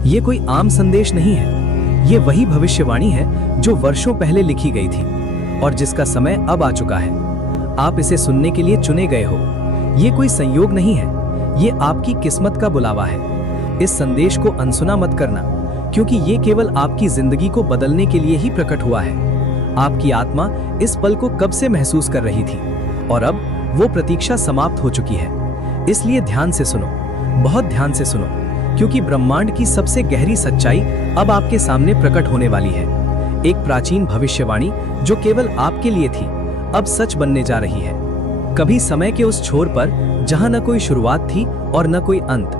ये कोई आम संदेश नहीं है, ये वही भविष्यवाणी है जो वर्षों पहले लिखी गई थी और जिसका समय अब आ चुका है। आप इसे सुनने के लिए चुने गए हो। ये कोई संयोग नहीं है, ये आपकी किस्मत का बुलावा है। इस संदेश को अनसुना मत करना, क्योंकि ये केवल आपकी जिंदगी को बदलने के लिए ही प्रकट हुआ है। आपकी आत्मा इस पल को कब से महसूस कर रही थी और अब वो प्रतीक्षा समाप्त हो चुकी है। इसलिए ध्यान से सुनो, बहुत ध्यान से सुनो, क्योंकि ब्रह्मांड की सबसे गहरी सच्चाई अब आपके सामने प्रकट होने वाली है। एक प्राचीन भविष्यवाणी जो केवल आपके लिए थी, अब सच बनने जा रही है। कभी समय के उस छोर पर जहां न कोई शुरुआत थी और न कोई अंत,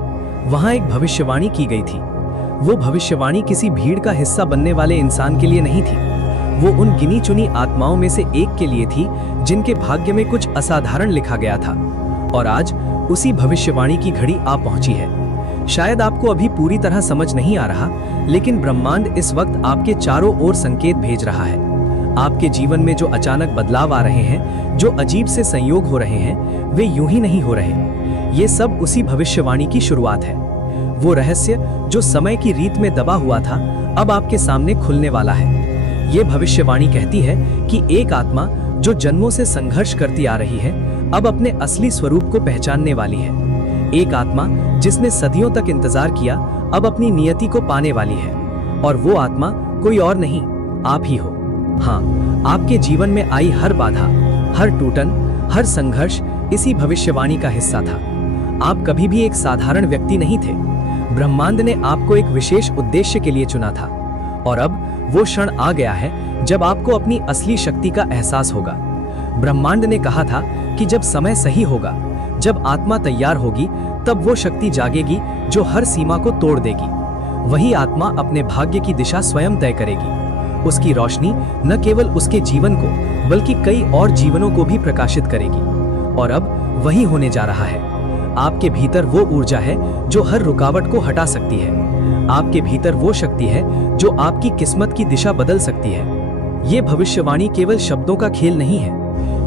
वहां एक भविष्यवाणी की गई थी। वो भविष्यवाणी किसी भीड़ का हिस्सा बनने वाले इंसान के लिए नहीं थी, वो उन गिनी चुनी आत्माओं में से एक के लिए थी जिनके भाग्य में कुछ असाधारण लिखा गया था। और आज उसी भविष्यवाणी की घड़ी आ पहुंची है। शायद आपको अभी पूरी तरह समझ नहीं आ रहा, लेकिन ब्रह्मांड इस वक्त आपके चारों ओर संकेत भेज रहा है। आपके जीवन में जो अचानक बदलाव आ रहे हैं, जो अजीब से संयोग हो रहे हैं, वे यूं ही नहीं हो रहे। ये सब उसी भविष्यवाणी की शुरुआत है। वो रहस्य जो समय की रीत में दबा हुआ था, अब आपके सामने खुलने वाला है। ये भविष्यवाणी कहती है कि एक आत्मा जो जन्मों से संघर्ष करती आ रही है, अब अपने असली स्वरूप को पहचानने वाली है। एक आत्मा जिसने सदियों तक इंतजार किया, अब अपनी नियति को पाने वाली है। और वो आत्मा कोई और नहीं, आप ही हो। हाँ, आपके जीवन में आई हर बाधा, हर टूटन, हर संघर्ष इसी भविष्यवाणी का हिस्सा था। आप कभी भी एक साधारण व्यक्ति नहीं थे। ब्रह्मांड ने आपको एक विशेष उद्देश्य के लिए चुना था। और अब वो क्षण आ गया है जब आपको अपनी असली शक्ति का एहसास होगा। ब्रह्मांड ने कहा था कि जब समय सही होगा, जब आत्मा तैयार होगी, तब वो शक्ति जागेगी जो हर सीमा को तोड़ देगी। वही आत्मा अपने भाग्य की दिशा स्वयं तय करेगी। उसकी रोशनी न केवल उसके जीवन को, बल्कि कई और जीवनों को भी प्रकाशित करेगी। और अब वही होने जा रहा है। आपके भीतर वो ऊर्जा है जो हर रुकावट को हटा सकती है। आपके भीतर वो शक्ति है जो आपकी किस्मत की दिशा बदल सकती है। ये भविष्यवाणी केवल शब्दों का खेल नहीं है,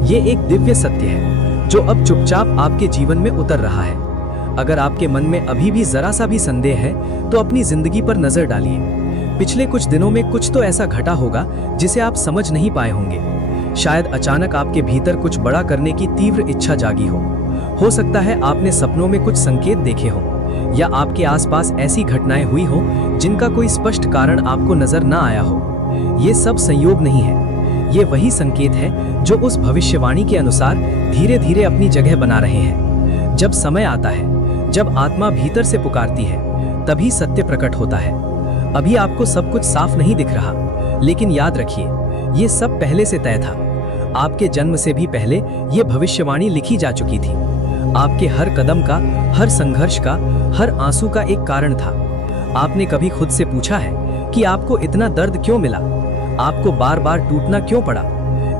ये एक दिव्य सत्य है जो अब चुपचाप आपके जीवन में उतर रहा है। अगर आपके मन में अभी भी जरा सा भी संदेह है, तो अपनी जिंदगी पर नजर डालिए। पिछले कुछ दिनों में कुछ तो ऐसा घटा होगा जिसे आप समझ नहीं पाए होंगे। शायद अचानक आपके भीतर कुछ बड़ा करने की तीव्र इच्छा जागी हो सकता है आपने सपनों में कुछ संकेत देखे हो, या आपके आसपास ऐसी घटनाएं हुई हो जिनका कोई स्पष्ट कारण आपको नजर ना आया हो। ये सब संयोग नहीं है, ये वही संकेत है जो उस भविष्यवाणी के अनुसार धीरे धीरे अपनी जगह बना रहे हैं। जब समय आता है, जब आत्मा भीतर से पुकारती है, तभी सत्य प्रकट होता है। अभी आपको सब कुछ साफ नहीं दिख रहा, लेकिन याद रखिए, ये सब पहले से तय था। आपके जन्म से भी पहले ये भविष्यवाणी लिखी जा चुकी थी। आपके हर कदम का, हर संघर्ष का, हर आंसू का एक कारण था। आपने कभी खुद से पूछा है कि आपको इतना दर्द क्यों मिला? आपको बार बार टूटना क्यों पड़ा?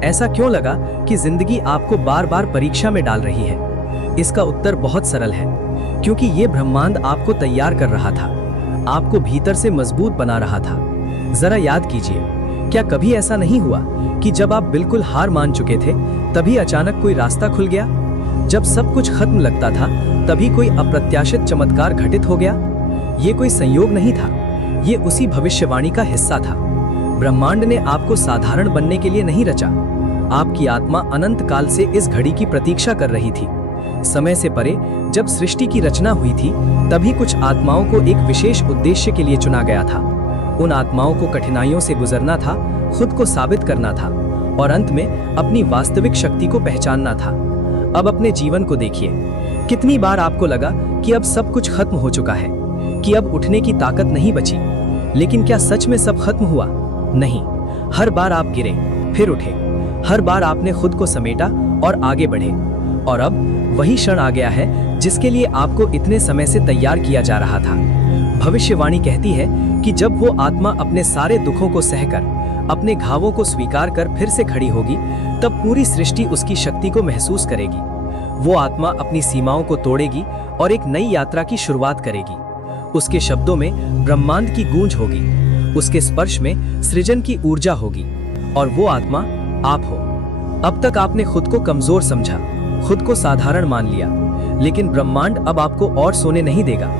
ऐसा क्यों लगा कि जिंदगी आपको बार बार परीक्षा में डाल रही है? इसका उत्तर बहुत सरल है, क्योंकि ये ब्रह्मांड आपको तैयार कर रहा था, आपको भीतर से मजबूत बना रहा था। जरा याद कीजिए, क्या कभी ऐसा नहीं हुआ कि जब आप बिल्कुल हार मान चुके थे, तभी अचानक कोई रास्ता खुल गया? जब सब कुछ खत्म लगता था, तभी कोई अप्रत्याशित चमत्कार घटित हो गया? ये कोई संयोग नहीं था, ये उसी भविष्यवाणी का हिस्सा था। ब्रह्मांड ने आपको साधारण बनने के लिए नहीं रचा। आपकी आत्मा अनंत काल से इस घड़ी की प्रतीक्षा कर रही थी। समय से परे जब सृष्टि की रचना हुई थी, तभी कुछ आत्माओं को एक विशेष उद्देश्य के लिए चुना गया था। उन आत्माओं को कठिनाइयों से गुजरना था, खुद को साबित करना था और अंत में अपनी वास्तविक शक्ति को पहचानना था। अब अपने जीवन को देखिए, कितनी बार आपको लगा कि अब सब कुछ खत्म हो चुका है, कि अब उठने की ताकत नहीं बची। लेकिन क्या सच में सब खत्म हुआ? नहीं। हर बार आप गिरे, फिर उठे। हर बार आपने खुद को समेटा और आगे बढ़े। और अब वही क्षण आ गया है जिसके लिए आपको इतने समय से तैयार किया जा रहा था। भविष्यवाणी कहती है कि जब वो आत्मा अपने सारे दुखों को सहकर, अपने घावों को स्वीकार कर फिर से खड़ी होगी, तब पूरी सृष्टि उसकी शक्ति को महसूस करेगी। वो आत्मा अपनी सीमाओं को तोड़ेगी और एक नई यात्रा की शुरुआत करेगी। उसके शब्दों में ब्रह्मांड की गूंज होगी, उसके स्पर्श में सृजन की ऊर्जा होगी, और वो आत्मा आप हो। अब तक आपने खुद को कमजोर समझा, खुद को साधारण मान लिया, लेकिन ब्रह्मांड अब आपको और सोने नहीं देगा।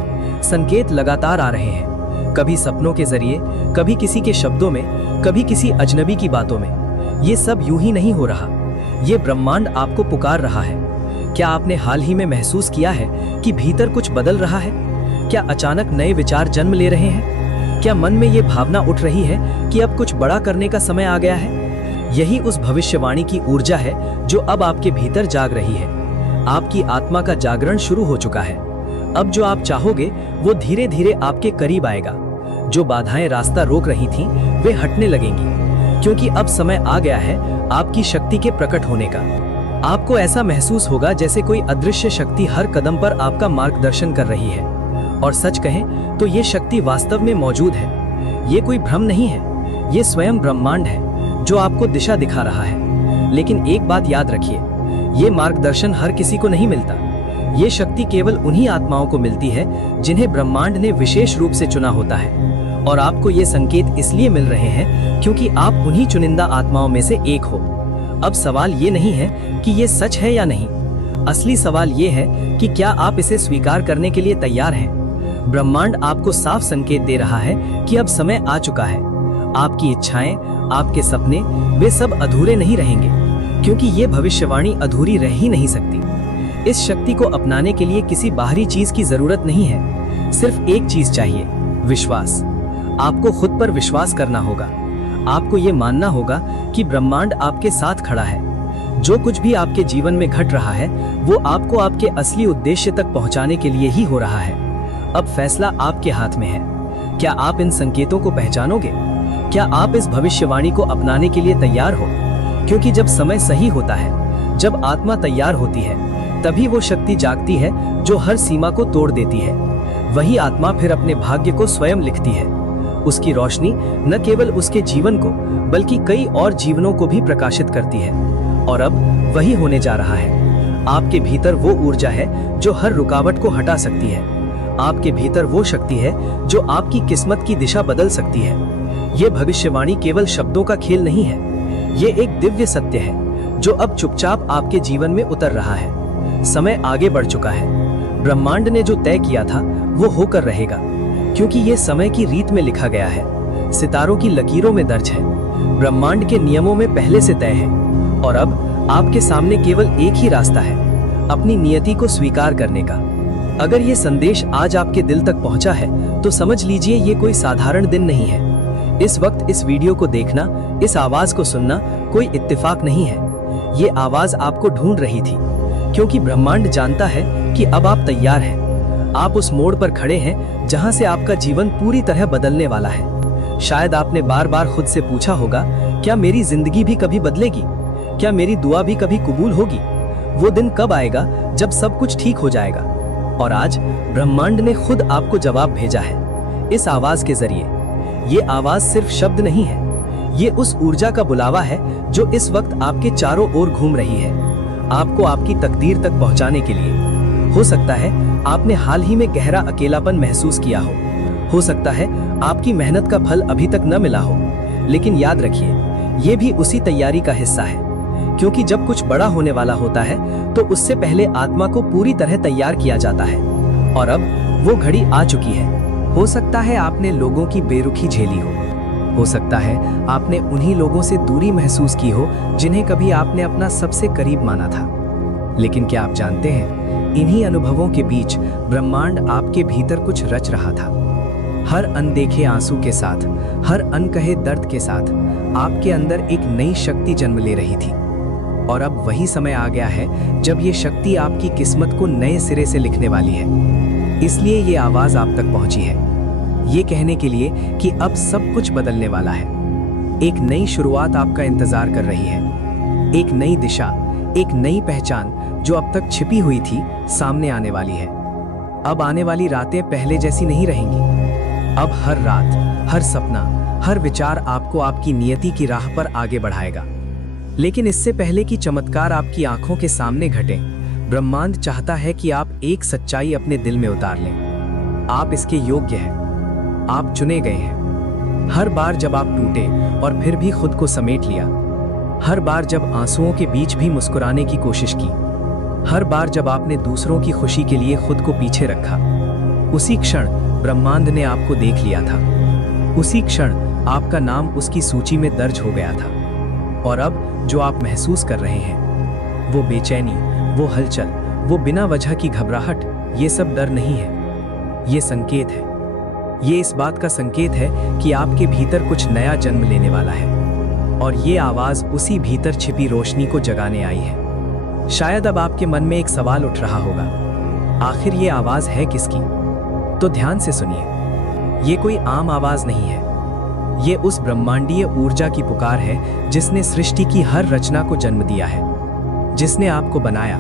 संकेत लगातार आ रहे हैं, कभी सपनों के जरिए, कभी किसी के शब्दों में, कभी किसी अजनबी की बातों में। ये सब यूं ही नहीं हो रहा, ये ब्रह्मांड आपको पुकार रहा है। क्या आपने हाल ही में महसूस किया है कि भीतर कुछ बदल रहा है? क्या अचानक नए विचार जन्म ले रहे हैं? क्या मन में ये भावना उठ रही है कि अब कुछ बड़ा करने का समय आ गया है? यही उस भविष्यवाणी की ऊर्जा है जो अब आपके भीतर जाग रही है। आपकी आत्मा का जागरण शुरू हो चुका है। अब जो आप चाहोगे वो धीरे धीरे आपके करीब आएगा। जो बाधाएं रास्ता रोक रही थीं, वे हटने लगेंगी, क्योंकि अब समय आ गया है आपकी शक्ति के प्रकट होने का। आपको ऐसा महसूस होगा जैसे कोई अदृश्य शक्ति हर कदम पर आपका मार्गदर्शन कर रही है। और सच कहें तो ये शक्ति वास्तव में मौजूद है। ये कोई भ्रम नहीं है, ये स्वयं ब्रह्मांड है जो आपको दिशा दिखा रहा है। लेकिन एक बात याद रखिए, ये मार्गदर्शन हर किसी को नहीं मिलता। ये शक्ति केवल उन्हीं आत्माओं को मिलती है जिन्हें ब्रह्मांड ने विशेष रूप से चुना होता है। और आपको ये संकेत इसलिए मिल रहे हैं क्योंकि आप उन्हीं चुनिंदा आत्माओं में से एक हो। अब सवाल ये नहीं है कि ये सच है या नहीं, असली सवाल ये है कि क्या आप इसे स्वीकार करने के लिए तैयार हैं। ब्रह्मांड आपको साफ संकेत दे रहा है कि अब समय आ चुका है। आपकी इच्छाएं, आपके सपने, वे सब अधूरे नहीं रहेंगे, क्योंकि ये भविष्यवाणी अधूरी रह ही नहीं सकती। इस शक्ति को अपनाने के लिए किसी बाहरी चीज की जरूरत नहीं है, सिर्फ एक चीज चाहिए, विश्वास। आपको खुद पर विश्वास करना होगा। आपको ये मानना होगा कि ब्रह्मांड आपके साथ खड़ा है। जो कुछ भी आपके जीवन में घट रहा है वो आपको आपके असली उद्देश्य तक पहुंचाने के लिए ही हो रहा है। अब फैसला आपके हाथ में है। क्या आप इन संकेतों को पहचानोगे? क्या आप इस भविष्यवाणी को अपनाने के लिए तैयार हो? क्योंकि जब समय सही होता है, जब आत्मा तैयार होती है, तभी वो शक्ति जागती है जो हर सीमा को तोड़ देती है। वही आत्मा फिर अपने भाग्य को स्वयं लिखती है। उसकी रोशनी न केवल उसके जीवन को बल्कि कई और जीवनों को भी प्रकाशित करती है। और अब वही होने जा रहा है। आपके भीतर वो ऊर्जा है जो हर रुकावट को हटा सकती है। आपके भीतर वो शक्ति है जो आपकी किस्मत की दिशा बदल सकती है। ये भविष्यवाणी केवल शब्दों का खेल नहीं है, ये एक दिव्य सत्य है जो अब चुपचाप आपके जीवन में उतर रहा है। समय आगे बढ़ चुका है। ब्रह्मांड ने जो तय किया था वो होकर रहेगा, क्योंकि ये समय की रीत में लिखा गया है, सितारों की लकीरों में दर्ज है, ब्रह्मांड के नियमों में पहले से तय है। और अब आपके सामने केवल एक ही रास्ता है, अपनी नियति को स्वीकार करने का। अगर ये संदेश आज आपके दिल तक पहुंचा है तो समझ लीजिए ये कोई साधारण दिन नहीं है। इस वक्त इस वीडियो को देखना, इस आवाज को सुनना कोई इत्तेफाक नहीं है। ये आवाज आपको ढूंढ रही थी, क्योंकि ब्रह्मांड जानता है कि अब आप तैयार हैं। आप उस मोड़ पर खड़े हैं जहां से आपका जीवन पूरी तरह बदलने वाला है। शायद आपने बार बार खुद से पूछा होगा, क्या मेरी जिंदगी भी कभी बदलेगी? क्या मेरी दुआ भी कभी कबूल होगी? वो दिन कब आएगा जब सब कुछ ठीक हो जाएगा? और आज ब्रह्मांड ने खुद आपको जवाब भेजा है, इस आवाज के जरिए। ये आवाज सिर्फ शब्द नहीं है, ये उस ऊर्जा का बुलावा है जो इस वक्त आपके चारों ओर घूम रही है, आपको आपकी तकदीर तक पहुंचाने के लिए। हो सकता है आपने हाल ही में गहरा अकेलापन महसूस किया हो सकता है आपकी मेहनत का फल अभी तक न मिला हो, लेकिन याद रखिए, ये भी उसी तैयारी का हिस्सा है। क्योंकि जब कुछ बड़ा होने वाला होता है तो उससे पहले आत्मा को पूरी तरह तैयार किया जाता है। और अब वो घड़ी आ चुकी है। हो सकता है आपने लोगों की बेरुखी झेली हो सकता है आपने उन्हीं लोगों से दूरी महसूस की हो जिन्हें कभी आपने अपना सबसे करीब माना था। लेकिन क्या आप जानते हैं, इन्हीं अनुभवों के बीच ब्रह्मांड आपके भीतर कुछ रच रहा था। हर अनदेखे आंसू के साथ, हर अनकहे दर्द के साथ आपके अंदर एक नई शक्ति जन्म ले रही थी। और अब वही समय आ गया है जब ये शक्ति आपकी किस्मत को नए सिरे से लिखने वाली है। इसलिए ये आवाज आप तक पहुंची है, ये कहने के लिए कि अब सब कुछ बदलने वाला है। एक नई शुरुआत आपका इंतजार कर रही है, एक नई दिशा, एक नई पहचान जो अब तक छिपी हुई थी, सामने आने वाली है। अब आने वाली रातें पहले जैसी नहीं रहेंगी। अब हर रात, हर सपना, हर विचार आपको आपकी नियति की राह पर आगे बढ़ाएगा। लेकिन इससे पहले कि चमत्कार आपकी आंखों के सामने घटे, ब्रह्मांड चाहता है कि आप एक सच्चाई अपने दिल में उतार लें। आप इसके योग्य हैं, आप चुने गए हैं। हर बार जब आप टूटे और फिर भी खुद को समेट लिया, हर बार जब आंसुओं के बीच भी मुस्कुराने की कोशिश की, हर बार जब आपने दूसरों की खुशी के लिए खुद को पीछे रखा, उसी क्षण ब्रह्मांड ने आपको देख लिया था। उसी क्षण आपका नाम उसकी सूची में दर्ज हो गया था। और अब जो आप महसूस कर रहे हैं, वो बेचैनी, वो हलचल, वो बिना वजह की घबराहट, ये सब डर नहीं है, ये संकेत है। ये इस बात का संकेत है कि आपके भीतर कुछ नया जन्म लेने वाला है। और ये आवाज उसी भीतर छिपी रोशनी को जगाने आई है। शायद अब आपके मन में एक सवाल उठ रहा होगा, आखिर ये आवाज है किसकी? तो ध्यान से सुनिए, ये कोई आम आवाज नहीं है। ये उस ब्रह्मांडीय ऊर्जा की पुकार है जिसने सृष्टि की हर रचना को जन्म दिया है, जिसने आपको बनाया,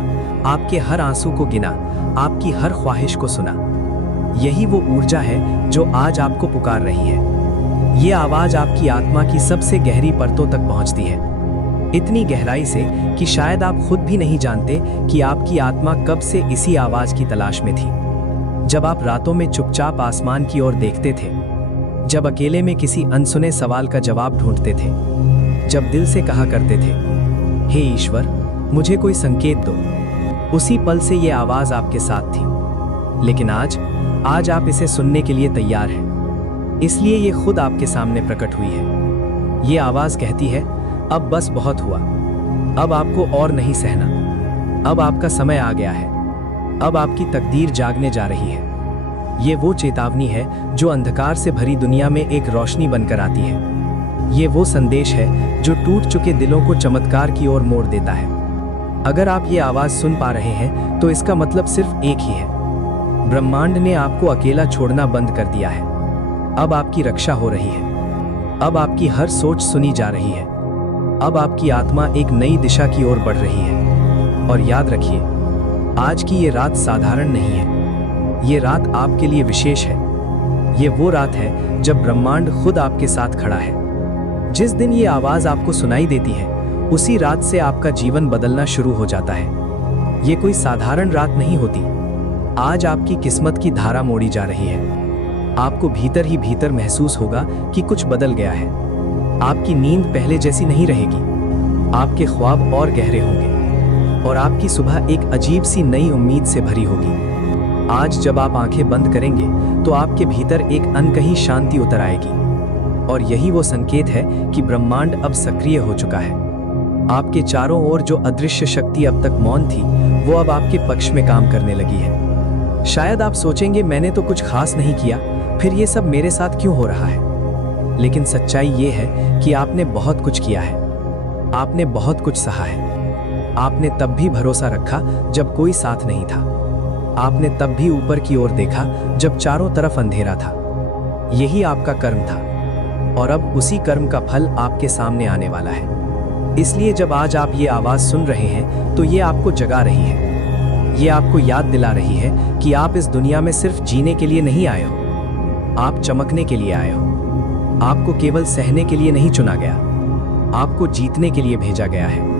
आपके हर आंसू को गिना, आपकी हर ख्वाहिश को सुना। यही वो ऊर्जा है जो आज आपको पुकार रही है। ये आवाज आपकी आत्मा की सबसे गहरी परतों तक पहुंचती है, इतनी गहराई से कि शायद आप खुद भी नहीं जानते कि आपकी आत्मा कब से इसी आवाज की तलाश में थी। जब आप रातों में चुपचाप आसमान की ओर देखते थे, जब अकेले में किसी अनसुने सवाल का जवाब ढूंढते थे, जब दिल से कहा करते थे, हे ईश्वर, मुझे कोई संकेत दो, उसी पल से ये आवाज आपके साथ थी। लेकिन आज आप इसे सुनने के लिए तैयार हैं, इसलिए ये खुद आपके सामने प्रकट हुई है। ये आवाज कहती है, अब बस बहुत हुआ, अब आपको और नहीं सहना, अब आपका समय आ गया है, अब आपकी तकदीर जागने जा रही है। ये वो चेतावनी है जो अंधकार से भरी दुनिया में एक रोशनी बनकर आती है। ये वो संदेश है जो टूट चुके दिलों को चमत्कार की ओर मोड़ देता है। अगर आप ये आवाज सुन पा रहे हैं तो इसका मतलब सिर्फ एक ही है, ब्रह्मांड ने आपको अकेला छोड़ना बंद कर दिया है। अब आपकी रक्षा हो रही है, अब आपकी हर सोच सुनी जा रही है, अब आपकी आत्मा एक नई दिशा की ओर बढ़ रही है। और याद रखिए, आज की ये रात साधारण नहीं है, ये रात आपके लिए विशेष है। ये वो रात है जब ब्रह्मांड खुद आपके साथ खड़ा है। जिस दिन ये आवाज आपको सुनाई देती है, उसी रात से आपका जीवन बदलना शुरू हो जाता है। ये कोई साधारण रात नहीं होती। आज आपकी किस्मत की धारा मोड़ी जा रही है। आपको भीतर ही भीतर महसूस होगा कि कुछ बदल गया है। आपकी नींद पहले जैसी नहीं रहेगी, आपके ख्वाब और गहरे होंगे, और आपकी सुबह एक अजीब सी नई उम्मीद से भरी होगी। आज जब आप आंखें बंद करेंगे तो आपके भीतर एक अनकही शांति उतर आएगी, और यही वो संकेत है कि ब्रह्मांड अब सक्रिय हो चुका है। आपके चारों ओर जो अदृश्य शक्ति अब तक मौन थी, वो अब आपके पक्ष में काम करने लगी है। शायद आप सोचेंगे, मैंने तो कुछ खास नहीं किया, फिर ये सब मेरे साथ क्यों हो रहा है? लेकिन सच्चाई ये है कि आपने बहुत कुछ किया है, आपने बहुत कुछ सहा है। आपने तब भी भरोसा रखा जब कोई साथ नहीं था। आपने तब भी ऊपर की ओर देखा जब चारों तरफ अंधेरा था। यही आपका कर्म था, और अब उसी कर्म का फल आपके सामने आने वाला है। इसलिए जब आज आप ये आवाज सुन रहे हैं तो ये आपको जगा रही है। ये आपको याद दिला रही है कि आप इस दुनिया में सिर्फ जीने के लिए नहीं आए हो, आप चमकने के लिए आए हो। आपको केवल सहने के लिए नहीं चुना गया, आपको जीतने के लिए भेजा गया है।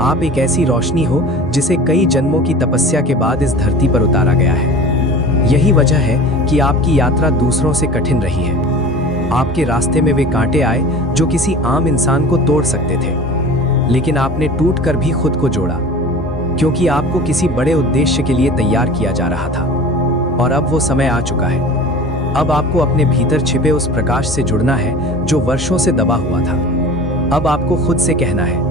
आप एक ऐसी रोशनी हो जिसे कई जन्मों की तपस्या के बाद इस धरती पर उतारा गया है। यही वजह है कि आपकी यात्रा दूसरों से कठिन रही है। आपके रास्ते में वे कांटे आए जो किसी आम इंसान को तोड़ सकते थे, लेकिन आपने टूट कर भी खुद को जोड़ा, क्योंकि आपको किसी बड़े उद्देश्य के लिए तैयार किया जा रहा था। और अब वो समय आ चुका है। अब आपको अपने भीतर छिपे उस प्रकाश से जुड़ना है जो वर्षों से दबा हुआ था। अब आपको खुद से कहना है,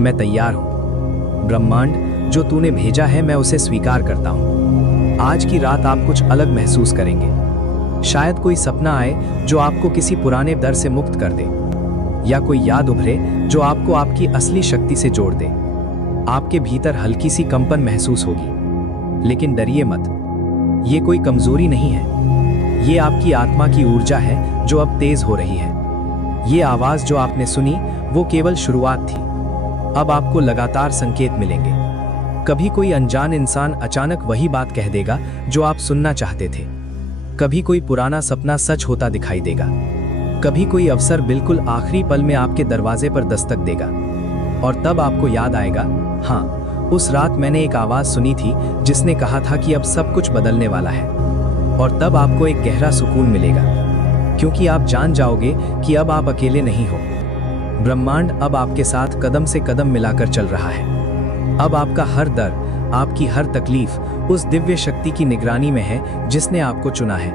मैं तैयार हूं। ब्रह्मांड, जो तूने भेजा है मैं उसे स्वीकार करता हूं। आज की रात आप कुछ अलग महसूस करेंगे। शायद कोई सपना आए जो आपको किसी पुराने डर से मुक्त कर दे, या कोई याद उभरे जो आपको आपकी असली शक्ति से जोड़ दे। आपके भीतर हल्की सी कंपन महसूस होगी, लेकिन डरिए मत, ये कोई कमजोरी नहीं है। ये आपकी आत्मा की ऊर्जा है जो अब तेज हो रही है। ये आवाज जो आपने सुनी वो केवल शुरुआत थी। अब आपको लगातार संकेत मिलेंगे। कभी कोई अनजान इंसान अचानक वही बात कह देगा जो आप सुनना चाहते थे। कभी कोई पुराना सपना सच होता दिखाई देगा। कभी कोई अवसर बिल्कुल आखिरी पल में आपके दरवाजे पर दस्तक देगा। और तब आपको याद आएगा, हाँ, उस रात मैंने एक आवाज सुनी थी जिसने कहा था कि अब सब कुछ बदलने वाला है। और तब आपको एक गहरा सुकून मिलेगा, क्योंकि आप जान जाओगे कि अब आप अकेले नहीं हो। ब्रह्मांड अब आपके साथ कदम से कदम मिलाकर चल रहा है। अब आपका हर दर्द, आपकी हर तकलीफ उस दिव्य शक्ति की निगरानी में है जिसने आपको चुना है।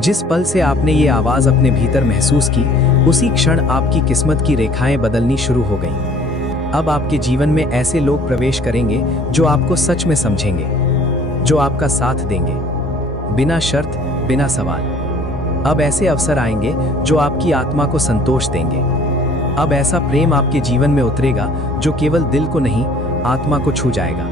जिस पल से आपने ये आवाज अपने भीतर महसूस की, उसी क्षण आपकी किस्मत की रेखाएं बदलनी शुरू हो गईं। अब आपके जीवन में ऐसे लोग प्रवेश करेंगे जो आपको सच में समझेंगे, जो आपका साथ देंगे, बिना शर्त, बिना सवाल। अब ऐसे अवसर आएंगे जो आपकी आत्मा को संतोष देंगे। अब ऐसा प्रेम आपके जीवन में उतरेगा जो केवल दिल को नहीं, आत्मा को छू जाएगा।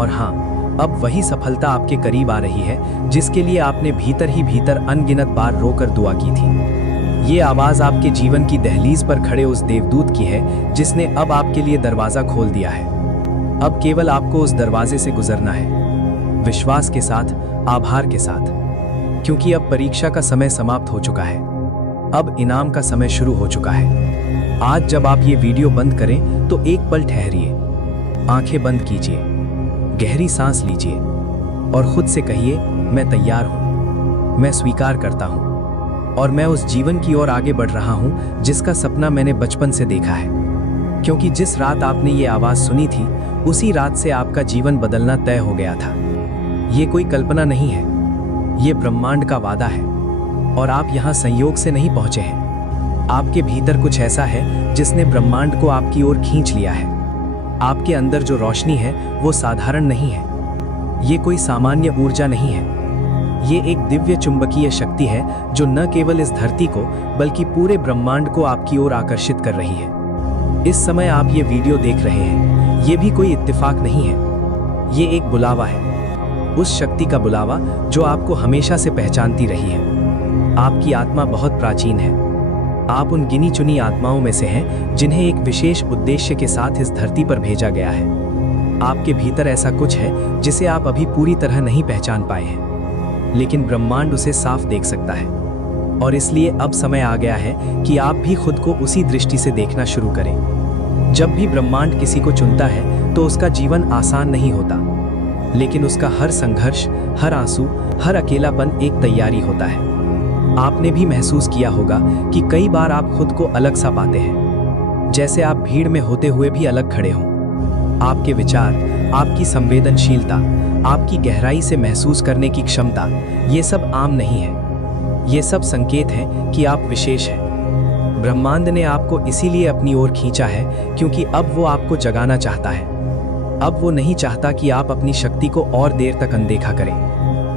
और हाँ, अब वही सफलता आपके करीब आ रही है जिसके लिए आपने भीतर ही भीतर अनगिनत बार रोकर दुआ की थी। ये आवाज आपके जीवन की दहलीज पर खड़े उस देवदूत की है जिसने अब आपके लिए दरवाजा खोल दिया है। अब केवल आपको उस दरवाजे से गुजरना है, विश्वास के साथ, आभार के साथ, क्योंकि अब परीक्षा का समय समाप्त हो चुका है। अब इनाम का समय शुरू हो चुका है। आज जब आप ये वीडियो बंद करें तो एक पल ठहरिए, आंखें बंद कीजिए, गहरी सांस लीजिए और खुद से कहिए, मैं तैयार हूं, मैं स्वीकार करता हूं और मैं उस जीवन की ओर आगे बढ़ रहा हूं जिसका सपना मैंने बचपन से देखा है। क्योंकि जिस रात आपने ये आवाज सुनी थी, उसी रात से आपका जीवन बदलना तय हो गया था। ये कोई कल्पना नहीं है, ये ब्रह्मांड का वादा है। और आप यहाँ संयोग से नहीं पहुंचे हैं। आपके भीतर कुछ ऐसा है जिसने ब्रह्मांड को आपकी ओर खींच लिया है। आपके अंदर जो रोशनी है वो साधारण नहीं है, ये कोई सामान्य ऊर्जा नहीं है। ये एक दिव्य चुंबकीय शक्ति है जो न केवल इस धरती को बल्कि पूरे ब्रह्मांड को आपकी ओर आकर्षित कर रही है। इस समय आप ये वीडियो देख रहे हैं, ये भी कोई इत्तेफाक नहीं है, ये एक बुलावा है, उस शक्ति का बुलावा जो आपको हमेशा से पहचानती रही है। आपकी आत्मा बहुत प्राचीन है। आप उन गिनी चुनी आत्माओं में से हैं जिन्हें एक विशेष उद्देश्य के साथ इस धरती पर भेजा गया है। आपके भीतर ऐसा कुछ है जिसे आप अभी पूरी तरह नहीं पहचान पाए हैं, लेकिन ब्रह्मांड उसे साफ देख सकता है। और इसलिए अब समय आ गया है कि आप भी खुद को उसी दृष्टि से देखना शुरू करें। जब भी ब्रह्मांड किसी को चुनता है तो उसका जीवन आसान नहीं होता, लेकिन उसका हर संघर्ष, हर आंसू, हर अकेलापन एक तैयारी होता है। आपने भी महसूस किया होगा कि कई बार आप खुद को अलग सा पाते हैं, जैसे आप भीड़ में होते हुए भी अलग खड़े हों। आपके विचार, आपकी संवेदनशीलता, आपकी गहराई से महसूस करने की क्षमता, ये सब आम नहीं है। ये सब संकेत हैं कि आप विशेष हैं। ब्रह्मांड ने आपको इसीलिए अपनी ओर खींचा है क्योंकि अब वो आपको जगाना चाहता है। अब वो नहीं चाहता कि आप अपनी शक्ति को और देर तक अनदेखा करें।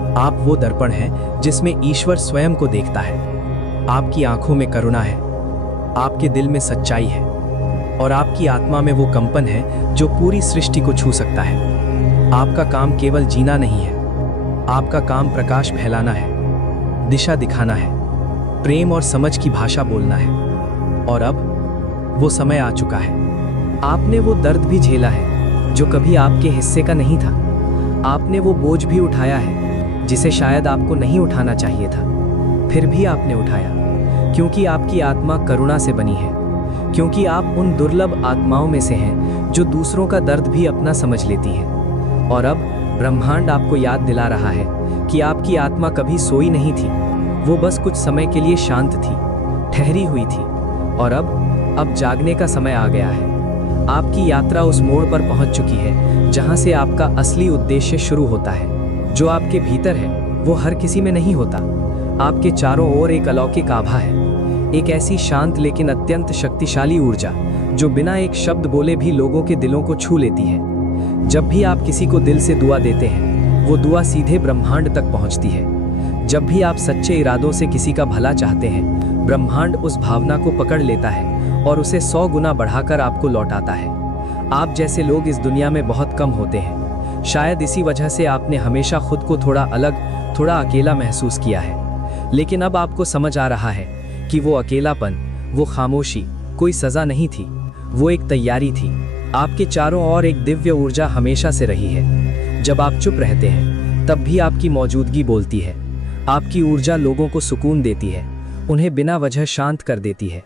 आप वो दर्पण हैं जिसमें ईश्वर स्वयं को देखता है। आपकी आंखों में करुणा है, आपके दिल में सच्चाई है और आपकी आत्मा में वो कंपन है जो पूरी सृष्टि को छू सकता है। आपका काम केवल जीना नहीं है, आपका काम प्रकाश फैलाना है, दिशा दिखाना है, प्रेम और समझ की भाषा बोलना है। और अब वो समय आ चुका है। आपने वो दर्द भी झेला है जो कभी आपके हिस्से का नहीं था। आपने वो बोझ भी उठाया है जिसे शायद आपको नहीं उठाना चाहिए था, फिर भी आपने उठाया, क्योंकि आपकी आत्मा करुणा से बनी है, क्योंकि आप उन दुर्लभ आत्माओं में से हैं जो दूसरों का दर्द भी अपना समझ लेती हैं। और अब ब्रह्मांड आपको याद दिला रहा है कि आपकी आत्मा कभी सोई नहीं थी, वो बस कुछ समय के लिए शांत थी, ठहरी हुई थी। और अब जागने का समय आ गया है। आपकी यात्रा उस मोड़ पर पहुंच चुकी है जहां से आपका असली उद्देश्य शुरू होता है। जो आपके भीतर है वो हर किसी में नहीं होता। आपके चारों ओर एक अलौकिक आभा है, एक ऐसी शांत लेकिन अत्यंत शक्तिशाली ऊर्जा जो बिना एक शब्द बोले भी लोगों के दिलों को छू लेती है। जब भी आप किसी को दिल से दुआ देते हैं, वो दुआ सीधे ब्रह्मांड तक पहुंचती है। जब भी आप सच्चे इरादों से किसी का भला चाहते हैं, ब्रह्मांड उस भावना को पकड़ लेता है और उसे 100 गुना बढ़ाकर आपको लौटाता है। आप जैसे लोग इस दुनिया में बहुत कम होते हैं। शायद इसी वजह से आपने हमेशा खुद को थोड़ा अलग, थोड़ा अकेला महसूस किया है। लेकिन अब आपको समझ आ रहा है कि वो अकेलापन, वो खामोशी कोई सजा नहीं थी, वो एक तैयारी थी। आपके चारों ओर एक दिव्य ऊर्जा हमेशा से रही है। जब आप चुप रहते हैं तब भी आपकी मौजूदगी बोलती है। आपकी ऊर्जा लोगों को सुकून देती है, उन्हें बिना वजह शांत कर देती है।